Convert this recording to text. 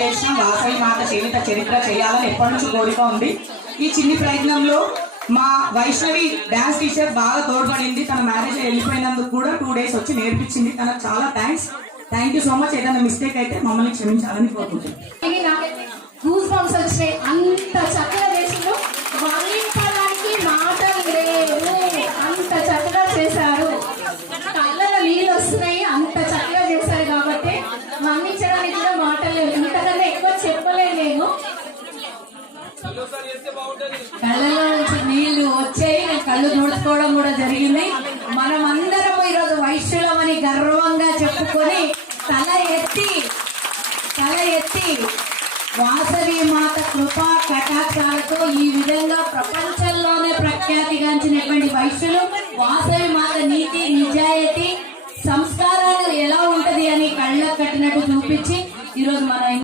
చేసిన వాసవి మాత జీవిత చరిత్ర చేయాలని ఎప్పటి నుంచి కోరిక ఉంది. ఈ చిన్ని ప్రయత్నంలో మా వైష్ణవి డాన్స్ టీచర్ బాగా తోడ్పడింది. తన మ్యారేజ్ వెళ్ళిపోయినందుకు కూడా 2 days వచ్చి నేర్పించింది. తనకు చాలా థ్యాంక్ యూ సో మచ్. ఏదైనా మిస్టేక్ అయితే మమ్మల్ని క్షమించాలని కోరుకుంటున్నాను. గూస్ బంప్స్ వచ్చినాయి. అంత చక్కగా చేసిండు, వర్ణించడానికి మాటలు లేవు, అంత చక్కగా చేశారు. కళ్ళలో నీళ్ళు వస్తున్నాయి, అంత చక్కగా చేశారు. కాబట్టి వర్ణించడానికి కూడా మాటలు లేవు. ఇంతకన్నా ఎక్కువ చెప్పలేదు నేను. కళ్ళలో నుంచి నీళ్లు వచ్చాయి, నేను కళ్ళు తుడుచుకోవడం కూడా జరిగింది. మనం అందరం ఈరోజు వైశ్యులమని గర్వంగా చెప్పుకొని తల ఎత్తి వాసవి మాత కృపా కటాక్షాలతో ఈ విధంగా ప్రపంచంలోనే ప్రఖ్యాతిగాంచినటువంటి వైశ్యులు వాసవి మాత నీతి నిజాయితీ సంస్కారాలు ఎలా ఉంటది అని కళ్ళకు కట్టినట్టు చూపించి ఈరోజు మన